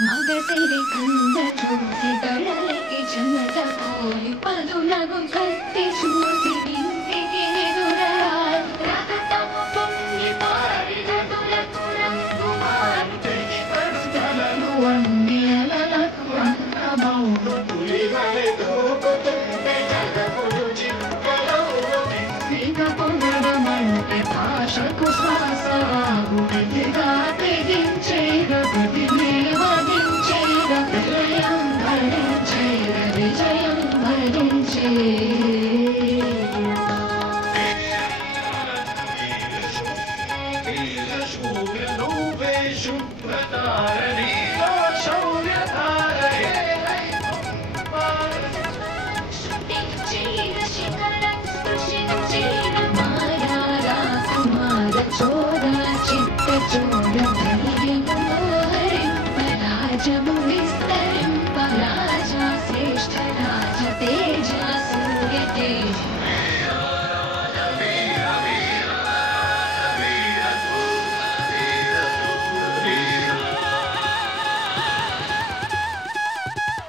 మగసిరి కంద చూసి దళలకి చెమట పోయి పదునగు కత్తి చూసి ఇంటికి ఎదురాయి రక్తము పొంగి పారినటులకు రంగు మారితే కడుతలను వండి అలలకు అన్నమౌడు పులివలె దూకుతుంటే జగములు చింతలో ఇక పొందడమంటే భాషకు శ్వాసవాగు విధిగా తెగించేగ వదిలేవదించేగ విజయం భరించేగ విజయం భరించే చోర చిత్త చోర రాజము విస్తరింప రాజా శ్రేష్ఠ రాజ తేజ సూర్య తేజ